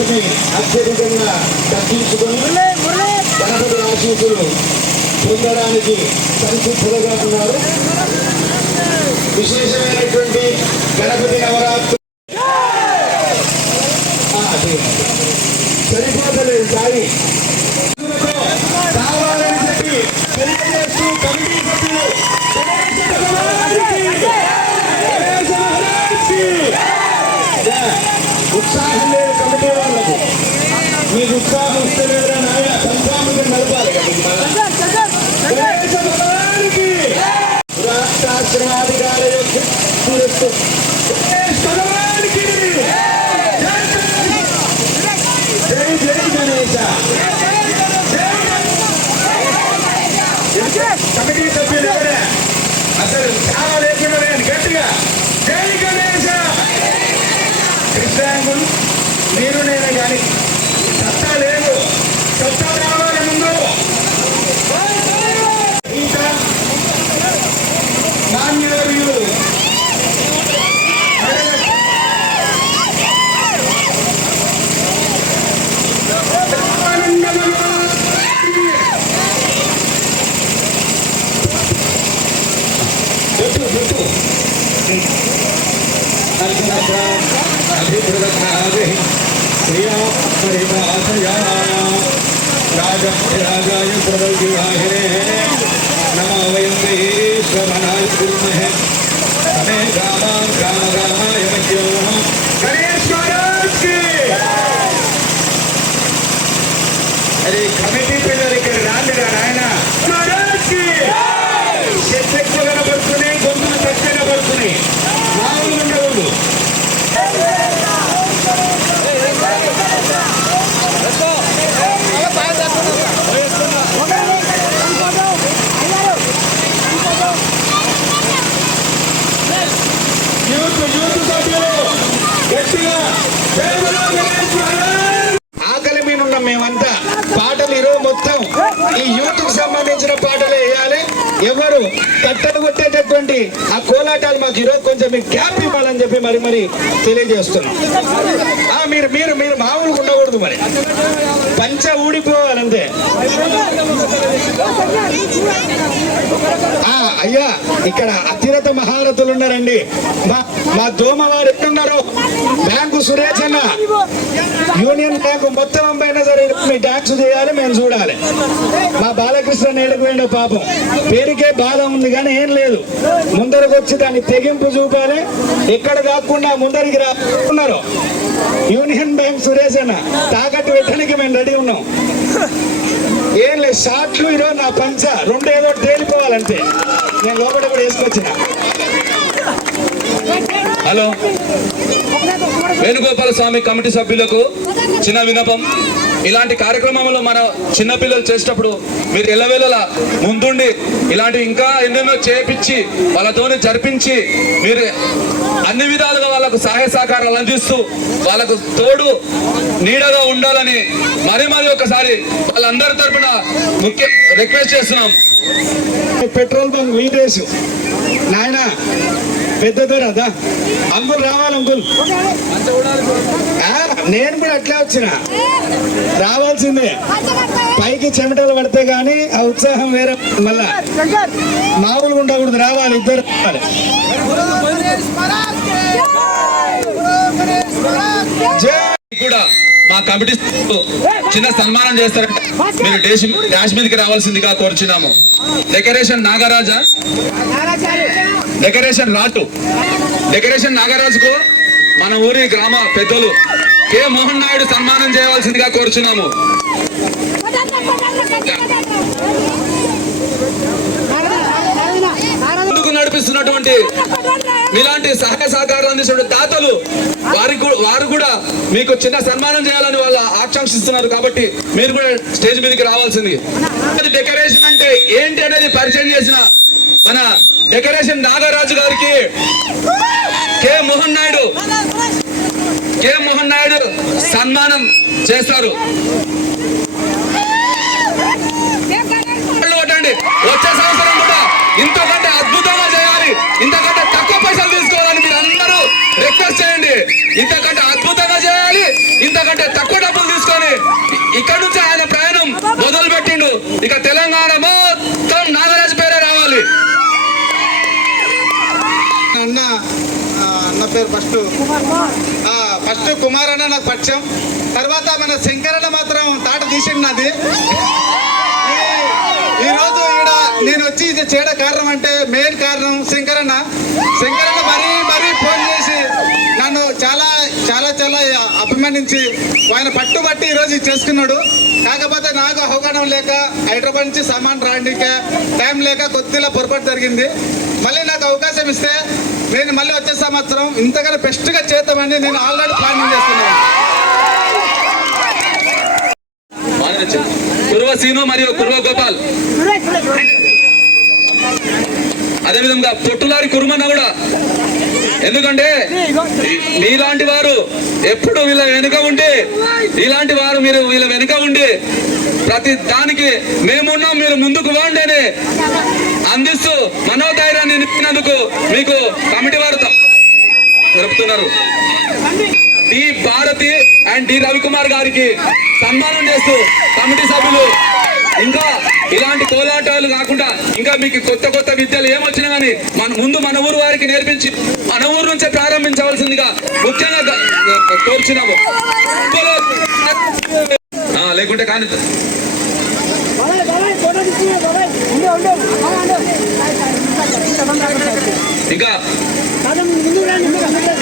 జట్టుని అత్యధికంగా తగ్గించుకొని గణపతి ఆశీస్సులు పొందడానికి సంసిద్ధులుగా ఉన్నారు. విశేషమైనటువంటి గణపతి నవరాత్రి ఉత్సాహం లేదు కమిటీ వాళ్ళకు. మీకు ఉత్సాహం వస్తే లేదా నాయన నడపాలి కదా మీరు నేను राजाय प्रबलविवाहिने नमो वयं श्रवणाय कुर्महे हमें कामान् कामकामाय కొట్టేటటువంటి ఆ కోలాటాలు మాకు ఈరోజు కొంచెం మీకు క్యాప్ ఇవ్వాలని చెప్పి మరి మరి తెలియజేస్తున్నాం. మీరు మీరు మీరు మామూలుగా ఉండకూడదు మరి. పంచ ఊడిపోవాలంతే. ఆ, అయ్యా ఇక్కడ అతిరత మహారథులు ఉన్నారండి. మా మా దోమవారు ఎక్కడున్నారు? బ్యాంకు సురేష్ అన్న. యూనియన్ బ్యాంకు మొత్తం పైన సరే మీ డాన్స్ చేయాలి మేము చూడాలి. మా బాలకృష్ణ నేడుకుపోయిన పాపం. పేరుకే బాధ ఉంది కానీ ఏం లేదు. ముందరకు వచ్చి దాన్ని తెగింపు చూపాలి. ఎక్కడ కాకుండా ముందరికి రాకున్నారు యూనియన్ బ్యాంక్ సురేష్ అన్న తాకట్టు పెట్టడానికి మేము రెడీ ఉన్నాం. ఏం లేదు షార్ట్లు ఈరోజు నా పంచ. రెండేదో తేలిపోవాలంటే నేను లోపల కూడా వేసుకొచ్చిన. హలో. వేణుగోపాల స్వామి కమిటీ సభ్యులకు చిన్న వినపం ఇలాంటి కార్యక్రమంలో మన చిన్నపిల్లలు చేసేటప్పుడు మీరు ఎల్లవేళలా ముందుండి ఇలాంటి ఇంకా ఎన్నెన్నో చేపించి వాళ్ళతోని జరిపించి మీరు అన్ని విధాలుగా వాళ్ళకు సహాయ సహకారాలు అందిస్తూ వాళ్ళకు తోడు నీడగా ఉండాలని మరి మరి ఒకసారి వాళ్ళందరి తరపున ముఖ్య రిక్వెస్ట్ చేస్తున్నాం. పెట్రోల్ బంక్ మీటేసు నాయన పెద్ద దొరదా అంకుల్ రావాలి అంకుల్. ఆ, నేను కూడా అట్లా వచ్చిన. రావాల్సిందే. పైకి చెమటలు పడితే కానీ ఆ ఉత్సాహం వేరే మళ్ళా. మామూలుగా ఉండకూడదు రావాలి ఇద్దరు రావాలి. కూడా మా కమిటీ చిన్న సన్మానం చేస్తారంటే. మీరు కి డాష్ మీదకి రావాల్సిందిగా కోరుచున్నాము. డెకరేషన్ నాగరాజా. డెకరేషన్ రాటు. డెకరేషన్ నాగరాజుకు మన ఊరి గ్రామ పెద్దలు కె. మోహన్ నాయుడు సన్మానం చేయవలసిందిగా కోరుచున్నాము. నడిపిస్తున్నటువంటి మీలాంటి సహాయ సహకారాలు అందిస్తున్న దాతలు వారికి వారు కూడా మీకు చిన్న సన్మానం చేయాలని వాళ్ళు ఆకాంక్షిస్తున్నారు కాబట్టి మీరు కూడా స్టేజ్ మీదకి రావాల్సింది. డెకరేషన్ అంటే ఏంటి అనేది పరిచయం చేసిన మన డెకరేషన్ నాగరాజు గారికి కె. మోహన్ నాయుడు కె. మోహన్ నాయుడు సన్మానం చేస్తారు కళ్ళు కొట్టండి వచ్చే సంవత్సరం కూడా ఇంతకంటే అద్భుతంగా చేయాలి ఇంతకంటే తక్కువ పైసలు తీసుకోవాలని మీరు అందరూ రిక్వెస్ట్ చేయండి ఇంతకంటే అద్భుతంగా చేయాలి ఇంతకంటే తక్కువ డబ్బులు తీసుకొని ఇ- ఇక్కడ నుంచి ఆయన ప్రయాణం మొదలు పెట్టిండు ఇక తెలంగాణ మొత్తం నాగరాజు పేరే రావాలి. అన్న అన్న పేరు ఫస్ట్. ఫస్ట్ కుమార్ అన్న నాకు పరిచయం. తర్వాత మన శంకరన్న మాత్రం తాట తీసిండు నాది. ఈ- ఈరోజు ఈడ నేను వచ్చి ఇది చేయడం కారణం అంటే మెయిన్ కారణం శంకరన్న శంకర అభిమానించి ఆయన పట్టుబట్టి ఈరోజు చేసుకున్నాడు. కాకపోతే నాకు అవగాహన లేక హైదరాబాద్ నుంచి సామాన్ రావడానికి టైం లేక కొద్దిగా పొరపాటు జరిగింది. మళ్ళీ నాకు అవకాశం ఇస్తే నేను మళ్ళీ వచ్చే సంవత్సరం ఇంతకన్నా బెస్ట్గా చేద్దామని నేను ఆల్రెడీ ప్లానింగ్ చేస్తున్నాను. కురువ సీను మరియు కుర్వ గోపాల్. అదేవిధంగా పొట్టులారి కురుమన్న కూడా ఎందుకంటే మీలాంటి వారు ఎప్పుడు వీళ్ళ వెనుక ఉండి ఇలాంటి వారు మీరు వీళ్ళ వెనుక ఉండి ప్రతి దానికి మేమున్నాం మీరు ముందుకు వాండి అని అందిస్తూ మనోధైర్యాన్ని నింపినందుకు మీకు కమిటీ వారు జరుపుతున్నారు. D. Bharati and D. Ravikumar గారికి సన్మానం చేస్తూ కమిటీ సభ్యులు ఇంకా ఇలాంటి కోలాటాలు కాకుండా ఇంకా మీకు కొత్త కొత్త విద్యలు ఏమొచ్చినా కానీ మన ముందు మన ఊరు వారికి నేర్పించి మన ఊరు నుంచే ప్రారంభించవలసిందిగా ముఖ్యంగా కోరుచున్నాము. లేకుంటే కానీ ఇంకా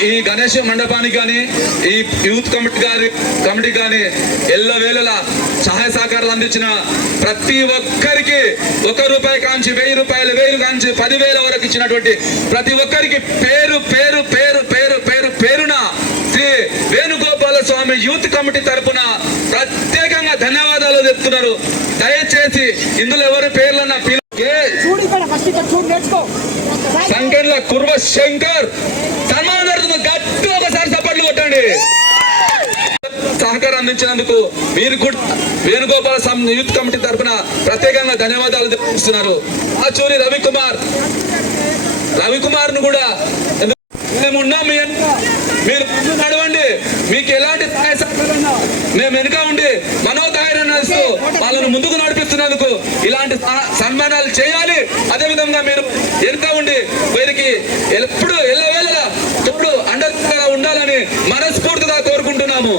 ఈ గణేష్ మండపానికి కానీ ఈ యూత్ కమిటీ గారి కమిటీ కానీ ఎల్లవేళ సహాయ సహకారాలు అందించిన ప్రతి ఒక్కరికి ఒక రూపాయి కాంచి వెయ్యి రూపాయలు వెయ్యి కాంచి పదివేల వరకు ఇచ్చినటువంటి ప్రతి ఒక్కరికి పేరు పేరు పేరు పేరు పేరు పేరున శ్రీ వేణుగోపాల స్వామి యూత్ కమిటీ తరపున ప్రత్యేకంగా ధన్యవాదాలు చెప్తున్నారు. దయచేసి ఇందులో ఎవరు పేర్లన్నా పిలు చూడు కుర్వ శంకర్. సన్మానం జరుగుతుంది గట్టి ఒకసారి చప్పట్లు కొట్టండి. సహకారం అందించినందుకు మీరు కూడా వేణుగోపాల యూత్ కమిటీ తరఫున ప్రత్యేకంగా ధన్యవాదాలు తెలుపుతున్నారు. ఆచూరి రవికుమార్ రవికుమార్. ను కూడా మేము ఉన్నాం మీరు నడవండి. మీకు ఎలాంటి మేము వెనుక ఉండి మనోధైర్యాన్ని ఇస్తూ వాళ్ళను ముందుకు నడిపిస్తున్నందుకు ఇలాంటి సన్మానాలు చేయాలి. అదే విధంగా మీరు వెనుక ఉండి వీరికి ఎప్పుడు ఎల్లవేళలా తోడు అండగా ఉండాలని మనస్ఫూర్తిగా కోరుకుంటున్నాము.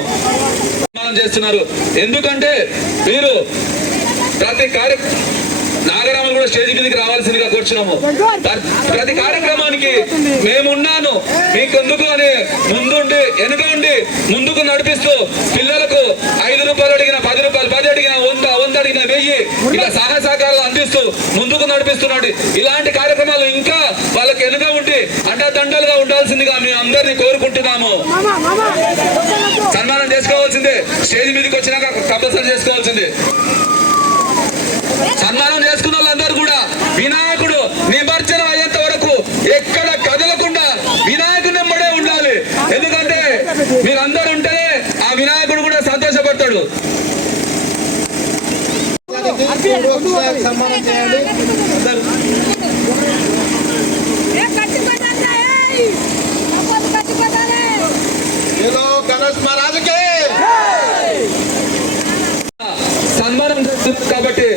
చేస్తున్నారు. ఎందుకంటే మీరు ప్రతి కార్య నాగరాములు రావాల్సిందిగా కూర్చున్నాము. ప్రతి కార్యక్రమానికి మేమున్నాను. మీకెందుకు అని ముందుండి వెనుక ఉండి ముందుకు నడిపిస్తూ పిల్లలకు ఐదు రూపాయలు అడిగిన పది రూపాయలు పది అడిగిన వంద వంద అడిగిన వెయ్యి ఇలా సహాయ సహకారాలు అందిస్తూ ముందుకు నడిపిస్తున్నాడు. ఇలాంటి కార్యక్రమాలు ఇంకా వాళ్ళకి వెనుక ఉండి అండదండలుగా ఉండాల్సిందిగా మేము అందరినీ కోరుకుంటున్నాము. సన్మానం చేసుకోవాల్సిందే. స్టేజ్ మీదకి వచ్చినాక కంపల్సరీ చేసుకోవాల్సిందే. సన్మానం చేసుకున్నాం వినాయకుడు నిమజ్జనం అయ్యేంత వరకు ఎక్కడ కదలకుండా వినాయకుడు నెమ్మడే ఉండాలి. ఎందుకంటే మీరందరూ ఉంటేనే ఆ వినాయకుడు కూడా సంతోషపడతాడు. సన్మానం కాబట్టి